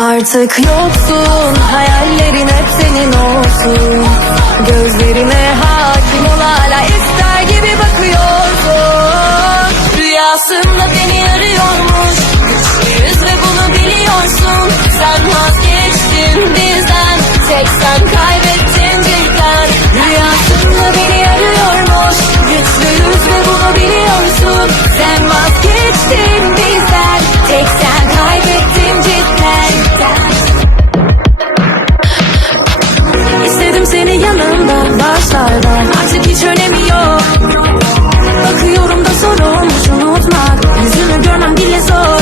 Artık yoksun Hayallerin hep senin olsun. Gözlerine hakim ol hala ister gibi bakıyorsun. Rüyasında beni İstedim seni yanımda başlardan Artık hiç önemi yok Bakıyorum da sorulmuş unutmak. Yüzünü görmem bile zor.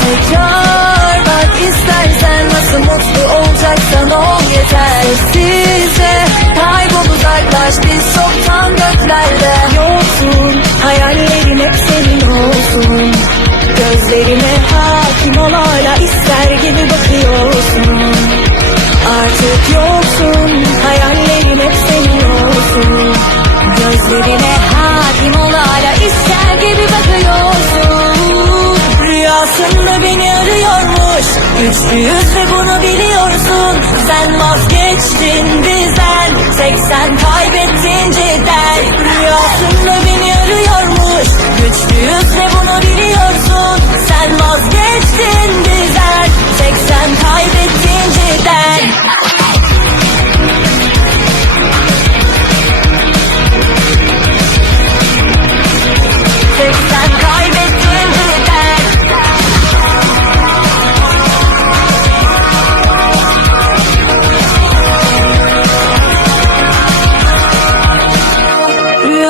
Tekrar bak istersen Nasıl mutlu olacaksan ol yeter. Sessizce Artık yoksun Hayallerin hep senin olsun. Gözlerine hakim ol hala ister gibi bakıyorsun. Rüyasında beni arıyormuş Güçlüyüz ve bunu biliyorsun. Sen vazgeçtin bizden Tek sen kaybettin